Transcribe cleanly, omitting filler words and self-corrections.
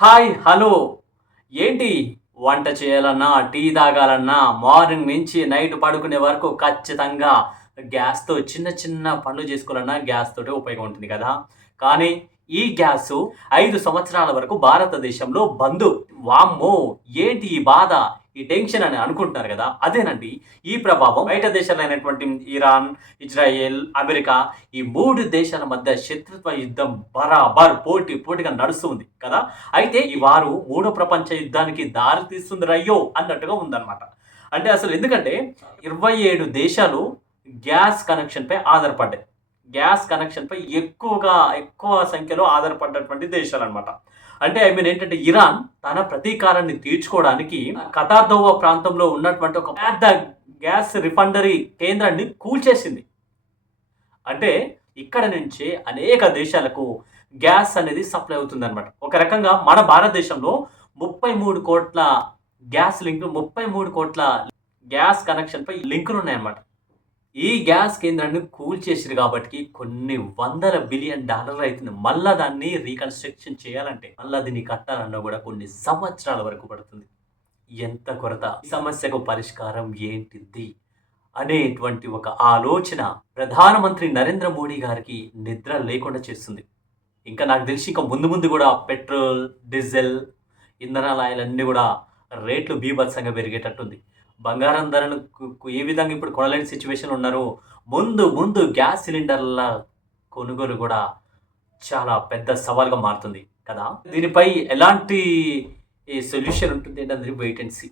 Hi hello ఏంటి వంట చేయాలన్నా టీ తాగాలన్నా మార్నింగ్ నుంచి నైట్ పడుకునే వరకు ఖచ్చితంగా గ్యాస్‌తో చిన్న చిన్న పనులు చేసుకోవాలన్నా గ్యాస్ తోటే ఉపయోగం ఉంటుంది కదా! కానీ ఈ గ్యాసు 5 సంవత్సరాల వరకు భారతదేశంలో బంద్. వామ్మో! ఏంటి ఈ బాధ, ఈ టెన్షన్ అని అనుకుంటున్నారు కదా! అదేనండి ఈ ప్రభావం బయట దేశాలైనటువంటి ఇరాన్, ఇజ్రాయెల్, అమెరికా ఈ 3 దేశాల మధ్య శత్రుత్వ యుద్ధం బరాబర్ పోటీగా నడుస్తుంది కదా! అయితే ఈ వారు మూడో ప్రపంచ యుద్ధానికి దారి తీస్తుంది రయ్యో అన్నట్టుగా ఉందన్నమాట. అంటే అసలు ఎందుకంటే 27 దేశాలు గ్యాస్ కనెక్షన్‌పై ఆధారపడ్డాయి. గ్యాస్ కనెక్షన్‌పై ఎక్కువ సంఖ్యలో ఆధారపడ్డటువంటి దేశాలన్నమాట. అంటే ఐ మీన్ ఏంటంటే ఇరాన్ తన ప్రతీకారాన్ని తీర్చుకోవడానికి ఖతార్ దోవా ప్రాంతంలో ఉన్నటువంటి ఒక పెద్ద గ్యాస్ రిఫైనరీ కేంద్రాన్ని కూల్చేసింది. అంటే ఇక్కడ నుంచే అనేక దేశాలకు గ్యాస్ అనేది సప్లై అవుతుందన్నమాట. ఒక రకంగా మన భారతదేశంలో 33,00,00,000 33,00,00,000 గ్యాస్ కనెక్షన్‌పై లింకులున్నాయన్నమాట. ఈ గ్యాస్ కేంద్రాన్ని కూల్చేసిర్రు గాబట్టికి కొన్ని వందల బిలియన్ డాలర్లు అయితుంది. మళ్ళా దాన్ని రీకన్‌స్ట్రక్షన్ చేయాలంటే, మళ్ళా దీన్ని కట్టాలన్నా గూడా కొన్ని సంవత్సరాల వరకు పడుతుంది. ఎంత కొరత! ఈ సమస్యకు పరిష్కారం ఏంటిది? అనేటువంటి ఒక ఆలోచన ప్రధానమంత్రి నరేంద్ర మోడీ గారికి నిద్ర లేకుండా చేస్తుంది. ఇంకా నాకు తెలిసి ఇంక ముందు ముందు గూడా పెట్రోల్, డీజిల్, ఇంధనాల ఆయిలన్నీ గూడా రేట్లు బీభత్సంగా పెరిగేటట్టుంది. బంగారం ధరలు ఏ విధంగా ఇప్పుడు కొనలేని సిట్యుయేషన్‌లో ఉన్నారో, ముందు ముందు గ్యాస్ సిలిండర్ల కొనుగోలు గూడా చాలా పెద్ద సవాల్‌గా మారుతుంది కదా! దీనిపై ఎలాంటి సొల్యూషన్ ఉంటుంది అనేది వెయిట్ అండ్ సీ.